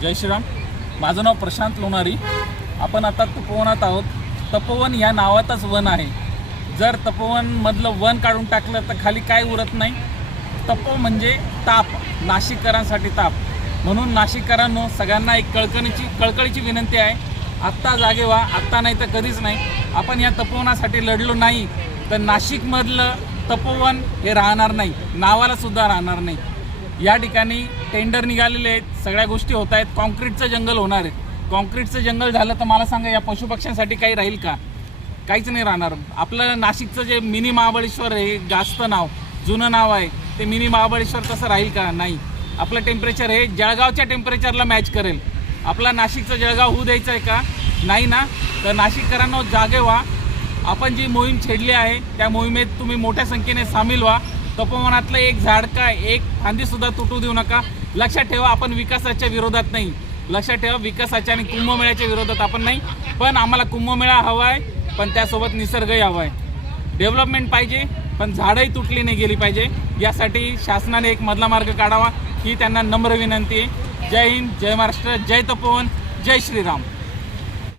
जय श्रीराम। माझं नाव प्रशांत लोणारी। आपण आता तपोवनात आहोत। तपोवन या नावातच वन आहे। जर तपोवनमधलं वन काढून टाकलं तर खाली काय उरत नाही। तपो म्हणजे ताप, नाशिककरांसाठी ताप। म्हणून नाशिककरांनो, सगळ्यांना एक कळकळीची विनंती आहे, आत्ता जागे व्हा। आत्ता नाही तर कधीच नाही। आपण या तपोवनासाठी लढलो नाही तर नाशिकमधलं तपोवन हे राहणार नाही, नावाला सुद्धा राहणार नाही। या ठिकाणी टेंडर निघालेले आहेत, सगळ्या गोष्टी होत आहेत। कॉन्क्रीटचं जंगल होणार आहे। कॉन्क्रीटचं जंगल झालं तर मला सांगा, या पशुपक्ष्यांसाठी काही राहील का? काहीच नाही राहणार। आपलं नाशिकचं जे मिनी महाबळेश्वर आहे, जास्त नाव जुनं नाव आहे, ते मिनी महाबळेश्वर तसं राहील का? नाही। आपलं टेम्परेचर हे जळगावच्या टेम्परेचरला मॅच करेल। आपला नाशिकचं जळगाव होऊ द्यायचं आहे का? नाही ना। तर नाशिककरांनो, जागे व्हा। आपण जी मोहीम छेडली आहे त्या मोहिमेत तुम्ही मोठ्या संख्येने सामील व्हा। तपोवनातलं एक झाड का एक फांदीसुद्धा तुटू देऊ नका। लक्षात ठेवा, आपण विकासाच्या विरोधात नाही। लक्षात ठेवा, विकासाच्या आणि कुंभमेळ्याच्या विरोधात आपण नाही, पण आम्हाला कुंभमेळा हवा आहे, पण त्यासोबत निसर्गही हवा आहे। डेव्हलपमेंट पाहिजे, पण झाडंही तुटली नाही गेली पाहिजे। यासाठी शासनाने एक मधला मार्ग काढावा ही त्यांना नम्र विनंती आहे। जय हिंद, जय महाराष्ट्र, जय तपोवन, जय श्रीराम।